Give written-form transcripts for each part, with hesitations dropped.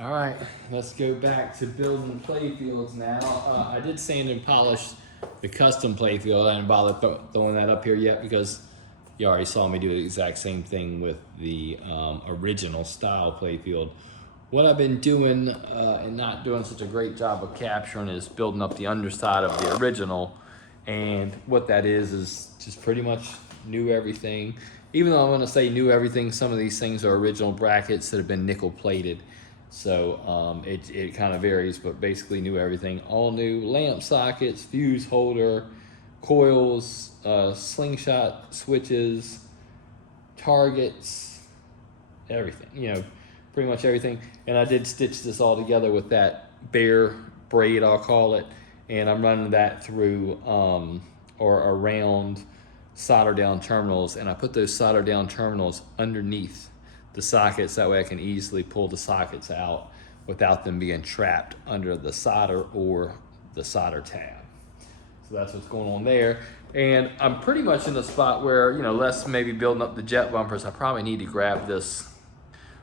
All right, let's go back to building playfields now. I did sand and polish the custom playfield. I didn't bother throwing that up here yet because you already saw me do the exact same thing with the original style playfield. What I've been doing and not doing such a great job of capturing is building up the underside of the original. And what that is just pretty much new everything. Even though I'm gonna say new everything, some of these things are original brackets that have been nickel plated. So it kind of varies, but basically new everything. All new lamp sockets, fuse holder, coils, slingshot switches, targets, everything, pretty much everything. And I did stitch this all together with that bare braid, I'll call it. And I'm running that through or around solder down terminals. And I put those solder down terminals underneath the sockets. That way I can easily pull the sockets out without them being trapped under the solder or the solder tab. So that's what's going on there. And I'm pretty much in a spot where, less maybe building up the jet bumpers, I probably need to grab this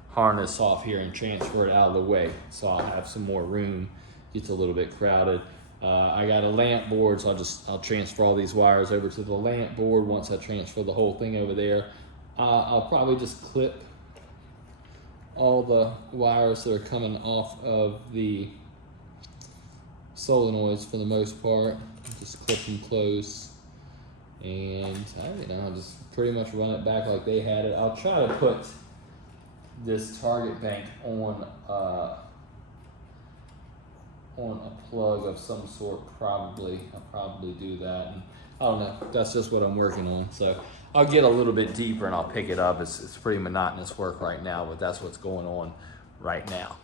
harness off here and transfer it out of the way. So I'll have some more room. It's a little bit crowded. I got a lamp board, so I'll transfer all these wires over to the lamp board. Once I transfer the whole thing over there, I'll probably just clip all the wires that are coming off of the solenoids for the most part. Just clip them close, and I'll just pretty much run it back like they had it. I'll try to put this target bank on a plug of some sort. I'll probably do that. And I don't know, that's just what I'm working on. So I'll get a little bit deeper and I'll pick it up. It's pretty monotonous work right now, but that's what's going on right now.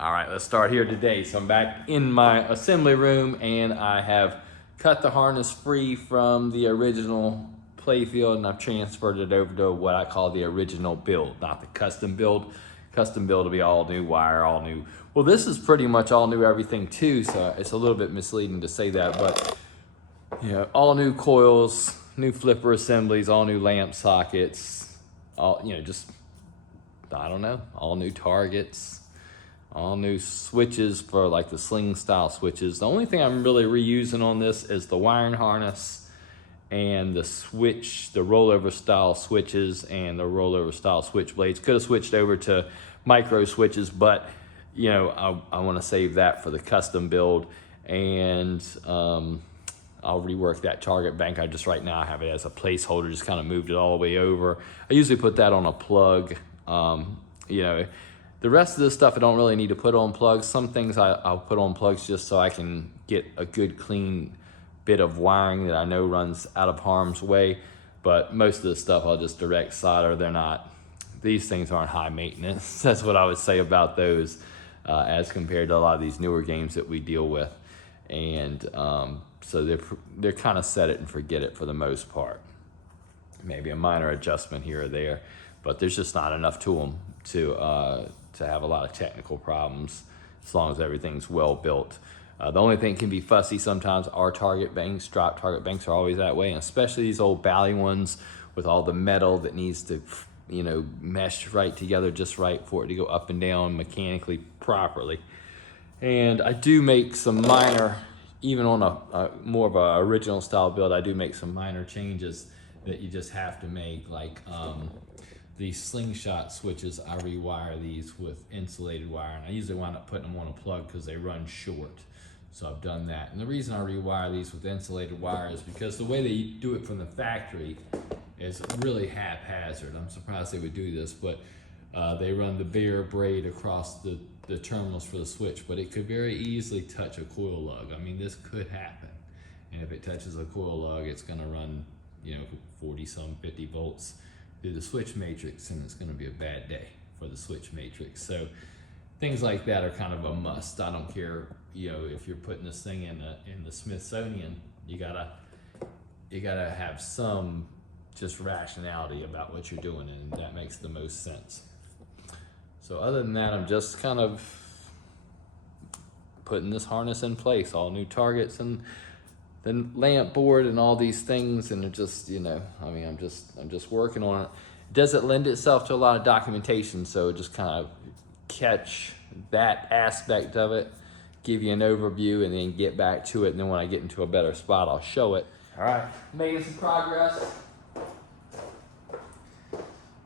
All right, let's start here today. So I'm back in my assembly room and I have cut the harness free from the original playfield and I've transferred it over to what I call the original build, not the custom build. Custom build will be all new wire, all new. Well, this is pretty much all new everything too, so it's a little bit misleading to say that, but all new coils, new flipper assemblies, all new lamp sockets, all, all new targets, all new switches for like the sling style switches. The only thing I'm really reusing on this is the wiring harness and the switch, the rollover style switches and the rollover style switch blades. Could have switched over to micro switches, but I want to save that for the custom build. And I'll rework that target bank. Right now I have it as a placeholder, just kind of moved it all the way over. I usually put that on a plug. The rest of this stuff I don't really need to put on plugs. Some things I'll put on plugs just so I can get a good clean bit of wiring that I know runs out of harm's way. But most of the stuff I'll just direct solder. These things aren't high maintenance. That's what I would say about those as compared to a lot of these newer games that we deal with. And so they're kind of set it and forget it for the most part. Maybe a minor adjustment here or there, but there's just not enough to them to have a lot of technical problems as long as everything's well built. The only thing can be fussy sometimes are target banks. Drop target banks are always that way, and especially these old Bally ones with all the metal that needs to mesh right together just right for it to go up and down mechanically properly. And I do make some minor, even on a more of a original style build, I do make some minor changes that you just have to make, like these slingshot switches. I rewire these with insulated wire, and I usually wind up putting them on a plug because they run short. So I've done that. And the reason I rewire these with insulated wire is because the way they do it from the factory is really haphazard. I'm surprised they would do this, but they run the bare braid across the terminals for the switch, but it could very easily touch a coil lug. I mean, this could happen. And if it touches a coil lug, it's gonna run, 50 volts through the switch matrix, and it's gonna be a bad day for the switch matrix. So things like that are kind of a must. I don't care, if you're putting this thing in the Smithsonian, you gotta have some just rationality about what you're doing, and that makes the most sense. So other than that, I'm just kind of putting this harness in place, all new targets and the lamp board and all these things, and it just, I'm just working on it. It doesn't lend itself to a lot of documentation, so just kind of catch that aspect of it, give you an overview, and then get back to it. And then when I get into a better spot, I'll show it. All right, making some progress.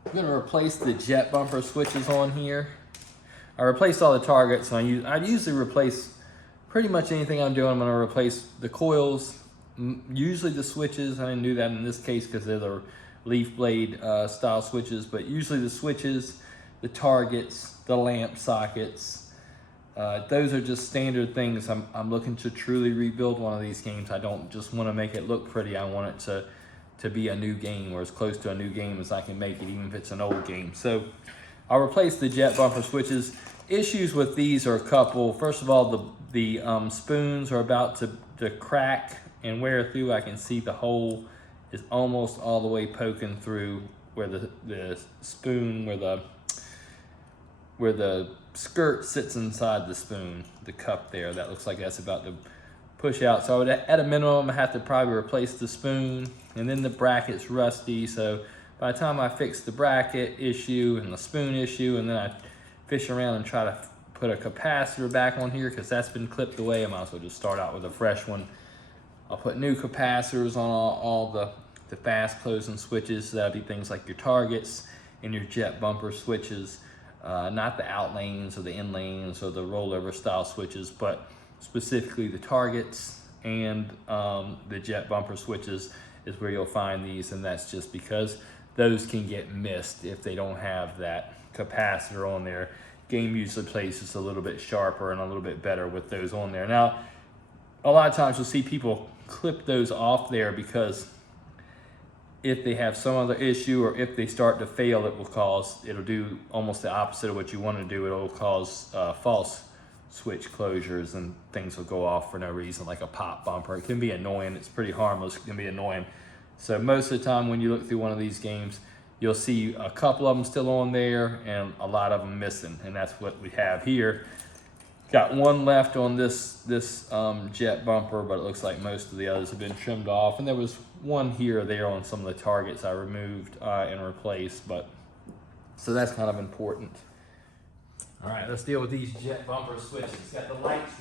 I'm gonna replace the jet bumper switches on here. I replaced all the targets, and I usually replace pretty much anything I'm doing. I'm gonna replace the coils, usually the switches. I didn't do that in this case because they're the leaf blade style switches, but usually the switches, the targets, the lamp sockets, those are just standard things. I'm looking to truly rebuild one of these games. I don't just want to make it look pretty. I want it to be a new game, or as close to a new game as I can make it, even if it's an old game. So I'll replace the jet bumper switches. Issues with these are a couple. First of all, the spoons are about to crack and wear through. I can see the hole is almost all the way poking through where the spoon, where the skirt sits inside the spoon, the cup there. That looks like that's about to push out. So I would, at a minimum, I have to probably replace the spoon, and then the bracket's rusty. So by the time I fix the bracket issue and the spoon issue, and then I fish around and try to put a capacitor back on here because that's been clipped away, I might as well just start out with a fresh one. I'll put new capacitors on all the fast closing switches. So that'll be things like your targets and your jet bumper switches, not the out lanes or the in lanes or the rollover style switches, but specifically the targets and the jet bumper switches is where you'll find these, and that's just because those can get missed if they don't have that capacitor on there. Game usually plays just a little bit sharper and a little bit better with those on there. Now, a lot of times you'll see people clip those off there because if they have some other issue or if they start to fail, it'll do almost the opposite of what you want to do. It'll cause false switch closures, and things will go off for no reason, like a pop bumper. It can be annoying. It's pretty harmless. It can be annoying. So most of the time when you look through one of these games, you'll see a couple of them still on there and a lot of them missing, and that's what we have here. Got one left on this jet bumper, but it looks like most of the others have been trimmed off. And there was one here or there on some of the targets I removed and replaced, but so that's kind of important. All right, let's deal with these jet bumper switches. Got the lights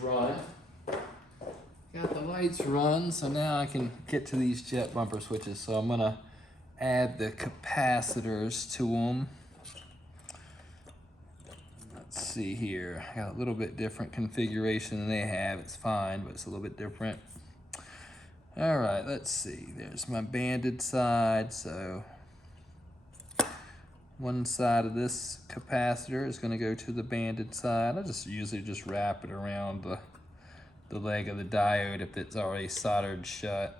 run. So now I can get to these jet bumper switches. So I'm gonna add the capacitors to them. Let's see here. I got a little bit different configuration than they have. It's fine, but it's a little bit different. All right, let's see. There's my banded side. So one side of this capacitor is going to go to the banded side. I usually just wrap it around the leg of the diode if it's already soldered shut.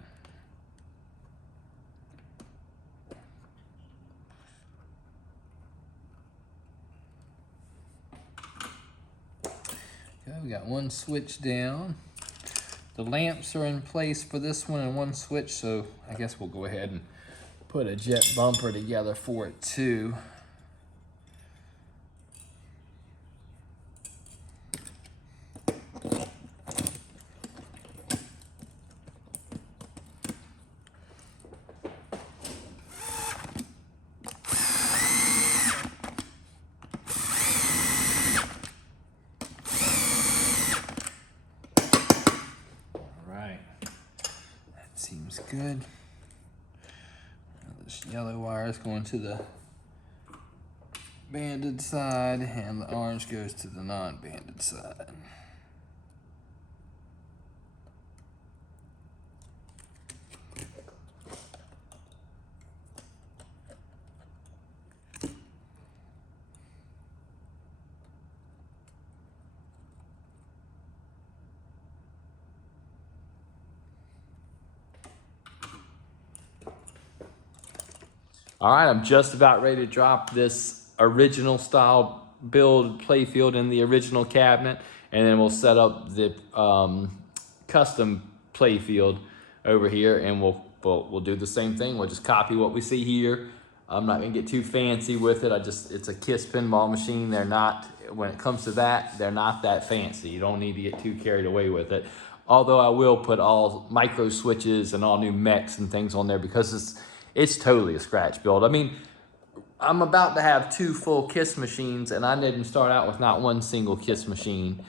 Okay, we got one switch down. The lamps are in place for this one and one switch, so I guess we'll go ahead and put a jet bumper together for it too. Seems good. Now this yellow wire is going to the banded side, and the orange goes to the non-banded side. All right, I'm just about ready to drop this original style build playfield in the original cabinet, and then we'll set up the custom playfield over here, and we'll do the same thing. We'll just copy what we see here. I'm not gonna get too fancy with it. It's a KISS pinball machine. They're not, when it comes to that, they're not that fancy. You don't need to get too carried away with it. Although I will put all micro switches and all new mechs and things on there because it's totally a scratch build. I mean, I'm about to have 2 full KISS machines, and I didn't start out with not one single KISS machine.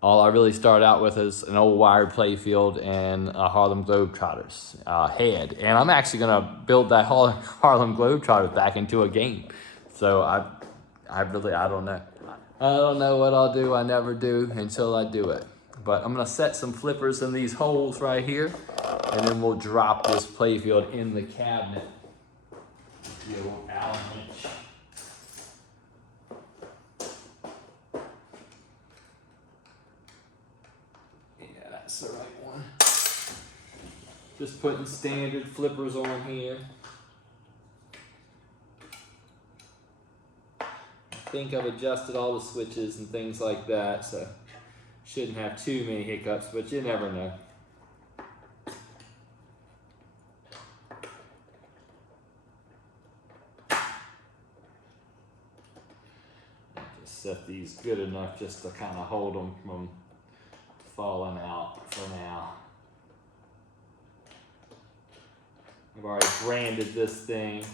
All I really started out with is an old wired playfield and a Harlem Globetrotters head. And I'm actually gonna build that Harlem Globetrotters back into a game. So I don't know. I don't know what I'll do. I never do until I do it. But I'm gonna set some flippers in these holes right here, and then we'll drop this playfield in the cabinet. The old Allen wrench. Yeah, that's the right one. Just putting standard flippers on here. I think I've adjusted all the switches and things like that, so shouldn't have too many hiccups, but you never know. Just set these good enough just to kind of hold them from falling out for now. I've already branded this thing.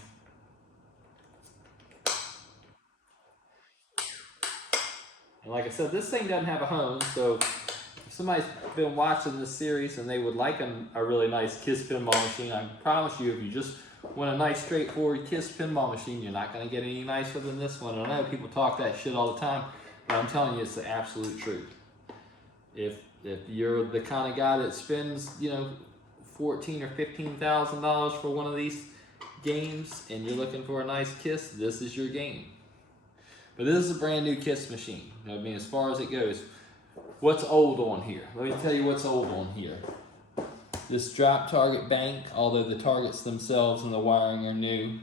And like I said, this thing doesn't have a home, so if somebody's been watching this series and they would like a really nice KISS pinball machine, I promise you, if you just want a nice straightforward KISS pinball machine, you're not going to get any nicer than this one. And I know people talk that shit all the time, but I'm telling you, it's the absolute truth. If you're the kind of guy that spends, you know, $14,000 or $15,000 for one of these games, and you're looking for a nice KISS, this is your game. But this is a brand new KISS machine. I mean, as far as it goes, what's old on here? Let me tell you what's old on here. This drop target bank, although the targets themselves and the wiring are new.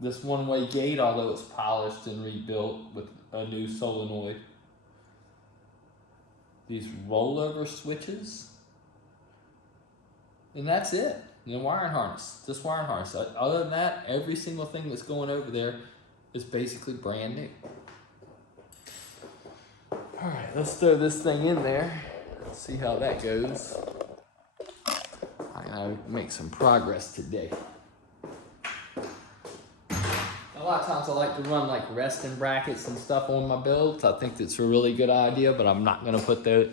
This one-way gate, although it's polished and rebuilt with a new solenoid. These rollover switches. And that's it. And the wiring harness, this wiring harness. Other than that, every single thing that's going over there is basically brand new. All right, let's throw this thing in there. Let's see how that goes. I gotta make some progress today. A lot of times I like to run like resting brackets and stuff on my builds. I think that's a really good idea, but I'm not gonna put that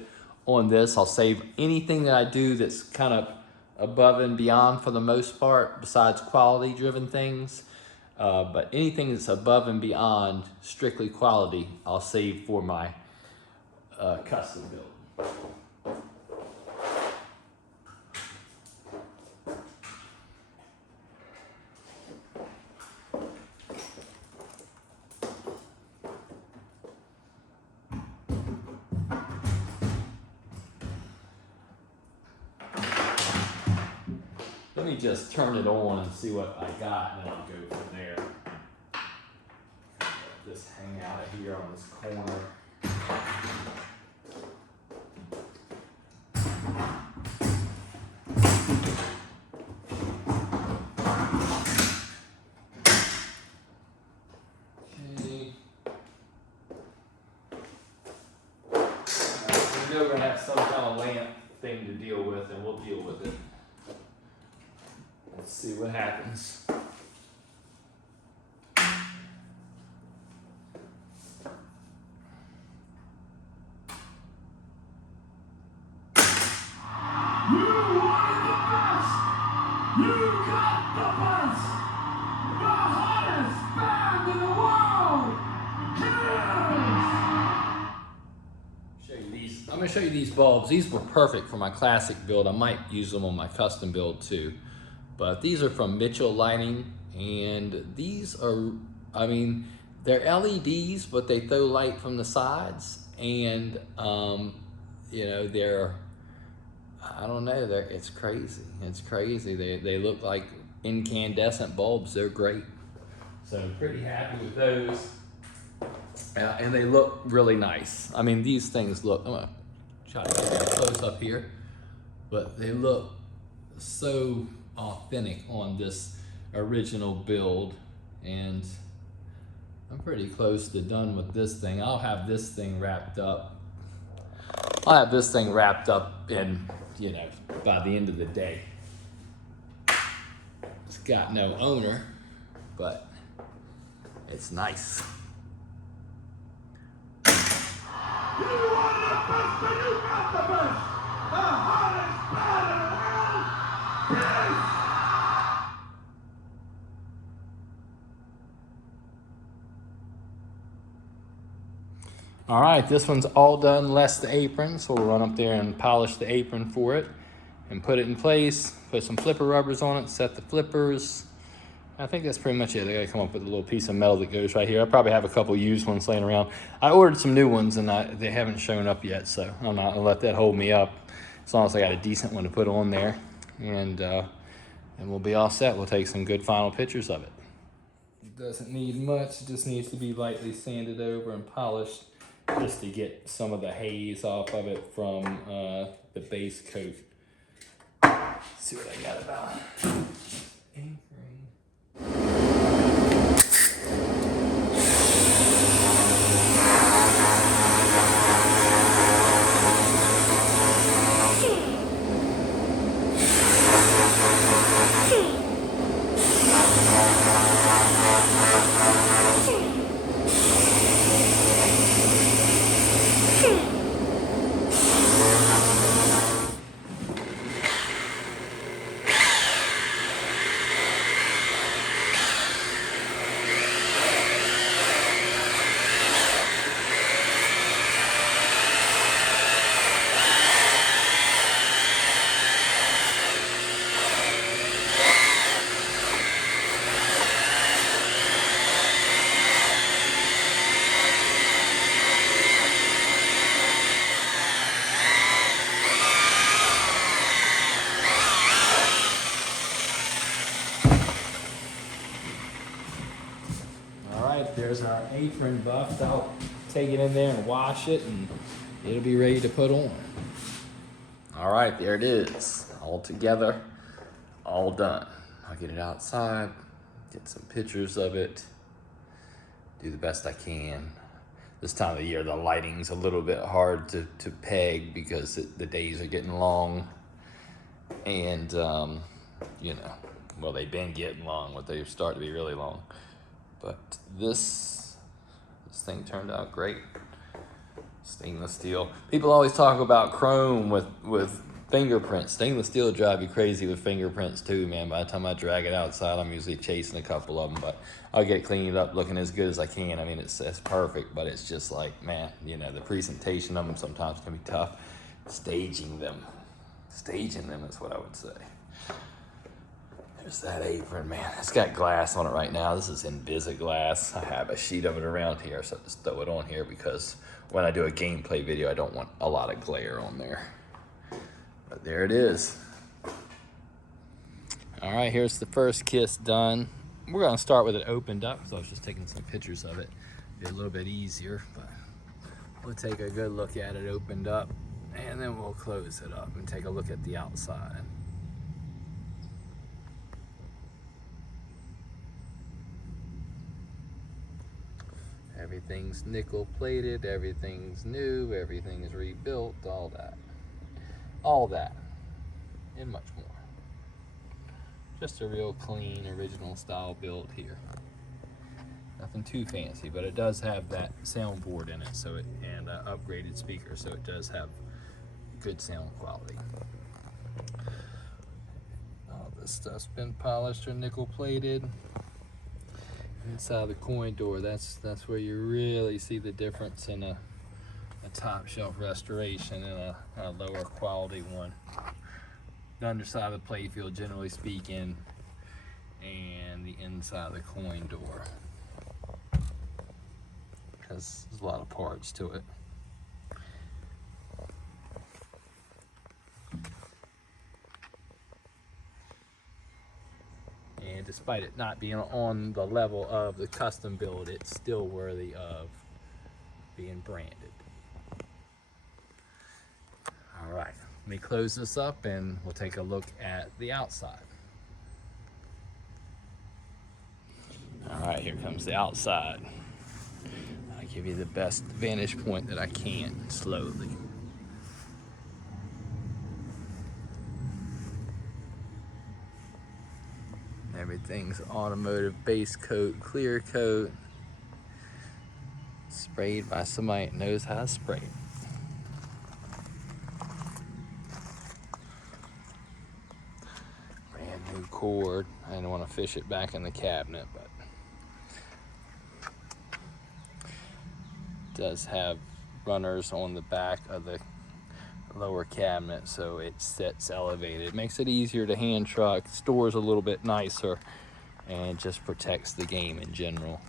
on this. I'll save anything that I do that's kind of above and beyond for the most part, besides quality driven things. But anything that's above and beyond strictly quality, I'll save for my custom build. Let me just turn it on and see what I got, and then I'll go from there. Just hang out of here on this corner. Okay. We know we're gonna have some kind of lamp thing to deal with, and we'll deal with it. Let's see what happens. I'm going to show you these bulbs. These were perfect for my classic build. I might use them on my custom build too. But these are from Mitchell Lighting, and these are, I mean, they're LEDs, but they throw light from the sides, and you know, they're, I don't know, it's crazy. It's crazy. They look like incandescent bulbs. They're great. So I'm pretty happy with those. And they look really nice. I mean, these things look, I'm gonna try to get a close up here, but they look so authentic on this original build, and I'm pretty close to done with this thing. I'll have this thing wrapped up. I'll have this thing wrapped up in, you know, by the end of the day. It's got no owner, but it's nice. All right, this one's all done, less the apron, so we'll run up there and polish the apron for it and put it in place, put some flipper rubbers on it, set the flippers. I think that's pretty much it. I gotta come up with a little piece of metal that goes right here. I probably have a couple used ones laying around. I ordered some new ones and they haven't shown up yet, so I'm not gonna let that hold me up as long as I got a decent one to put on there. And we'll be all set. We'll take some good final pictures of it. It doesn't need much, it just needs to be lightly sanded over and polished just to get some of the haze off of it from the base coat. Let's see what I got about. There's our apron buffed. I'll take it in there and wash it and it'll be ready to put on. All right, there it is. All together, all done. I'll get it outside, get some pictures of it, do the best I can. This time of the year, the lighting's a little bit hard to peg because the days are getting long. And, you know, well, they've been getting long, but they've started to be really long. But this thing turned out great. Stainless steel. People always talk about chrome with fingerprints. Stainless steel drive you crazy with fingerprints too, man. By the time I drag it outside, I'm usually chasing a couple of them, but I'll get it cleaned up looking as good as I can. I mean, it's perfect, but it's just like, man, you know, the presentation of them sometimes can be tough. Staging them is what I would say. There's that apron, man. It's got glass on it right now. This is Invisiglass. I have a sheet of it around here, so I just throw it on here because when I do a gameplay video, I don't want a lot of glare on there. But there it is. All right, here's the first kiss done. We're gonna start with it opened up because I was just taking some pictures of it. Be a little bit easier, but we'll take a good look at it opened up and then we'll close it up and take a look at the outside. Everything's nickel plated, everything's new, everything's rebuilt, all that. All that, and much more. Just a real clean, original style build here. Nothing too fancy, but it does have that soundboard in it, so and upgraded speaker, so it does have good sound quality. All this stuff's been polished or nickel plated. Inside the coin door, that's where you really see the difference in a top shelf restoration and a lower quality one. The underside of the playfield, generally speaking, and the inside of the coin door, because there's a lot of parts to it. And despite it not being on the level of the custom build, it's still worthy of being branded. All right, let me close this up and we'll take a look at the outside. All right, here comes the outside. I'll give you the best vantage point that I can, slowly. Everything's automotive base coat, clear coat, sprayed by somebody that knows how to spray it. Brand new cord. I didn't want to fish it back in the cabinet, but it does have runners on the back of the lower cabinet, so it sits elevated. It makes it easier to hand truck, stores a little bit nicer, and just protects the game in general.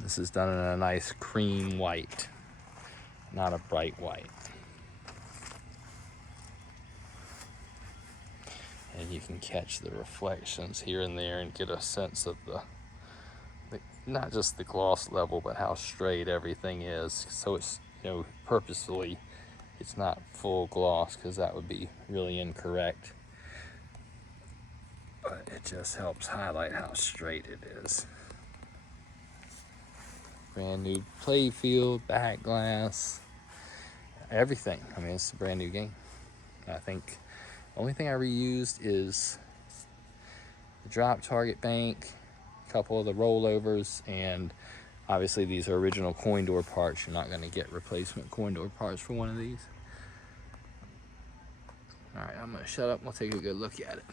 This is done in a nice cream white, not a bright white. And you can catch the reflections here and there and get a sense of the not just the gloss level, but how straight everything is. So it's, purposefully it's not full gloss, because that would be really incorrect. But it just helps highlight how straight it is. Brand new playfield, back glass, everything. I mean, it's a brand new game. I think the only thing I reused is the drop target bank, a couple of the rollovers, and obviously these are original coin door parts. You're not going to get replacement coin door parts for one of these. All right, I'm going to shut up and we'll take a good look at it.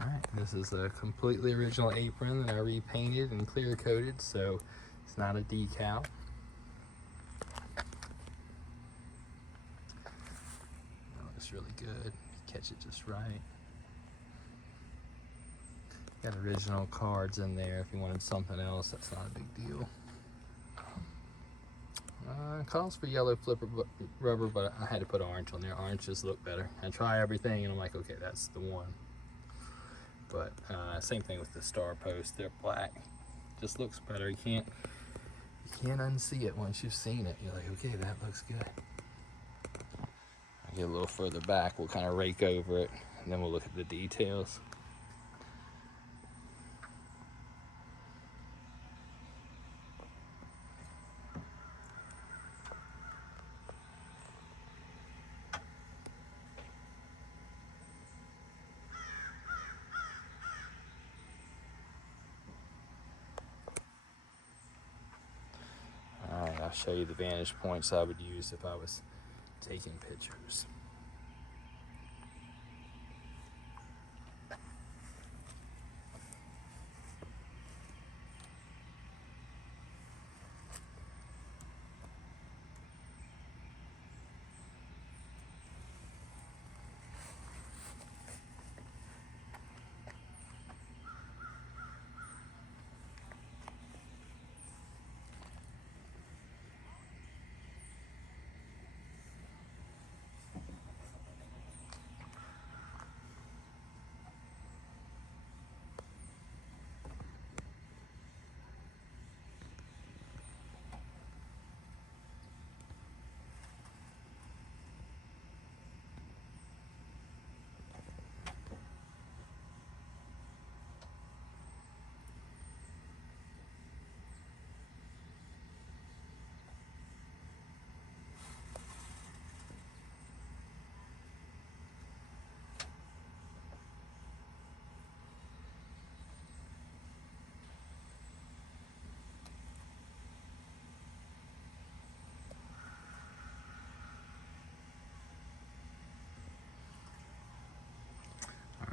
Alright, this is a completely original apron that I repainted and clear coated, so it's not a decal. Oh, it's really good. Catch it just right. Got original cards in there. If you wanted something else, that's not a big deal. Calls for yellow flipper rubber, but I had to put orange on there. Orange just looked better. I try everything and I'm like, okay, that's the one. But same thing with the star posts. They're black. Just looks better. You can't unsee it once you've seen it. You're like, okay, that looks good. I get a little further back. We'll kind of rake over it, and then we'll look at the details. Alright, I'll show you the vantage points I would use if I was taking pictures.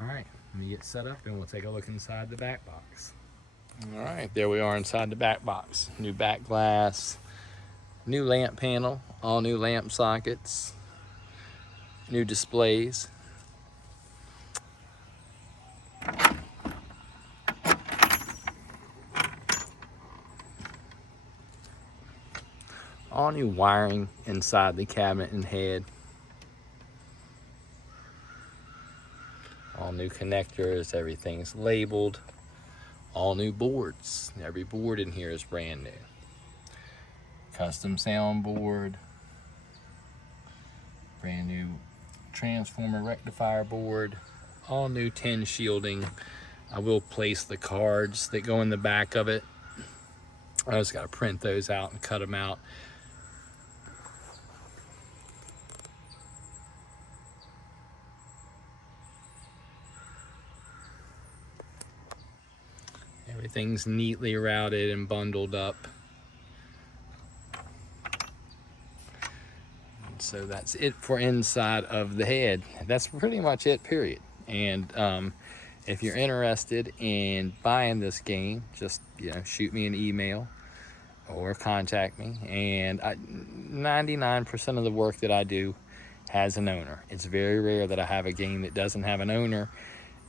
Alright, let me get set up and we'll take a look inside the back box. Alright, there we are inside the back box. New back glass, New lamp panel, all new lamp sockets, new displays. All new wiring inside the cabinet and head. All new connectors, everything's labeled. All new boards. Every board in here is brand new. Custom soundboard. Brand new transformer rectifier board. All new tin shielding. I will place the cards that go in the back of it. I just got to print those out and cut them out. Everything's neatly routed and bundled up. And so that's it for inside of the head. That's pretty much it, period. And if you're interested in buying this game, just shoot me an email or contact me. And 99% of the work that I do has an owner. It's very rare that I have a game that doesn't have an owner.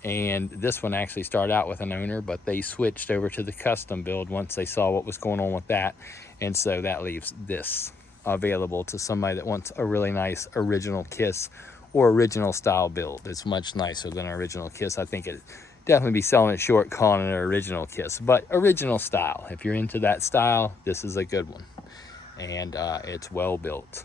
And this one actually started out with an owner, but they switched over to the custom build once they saw what was going on with that. And so that leaves this available to somebody that wants a really nice original Kiss or original style build. It's much nicer than an original Kiss. I think it definitely be selling it short calling it an original Kiss, but original style. If you're into that style, this is a good one. And it's well built.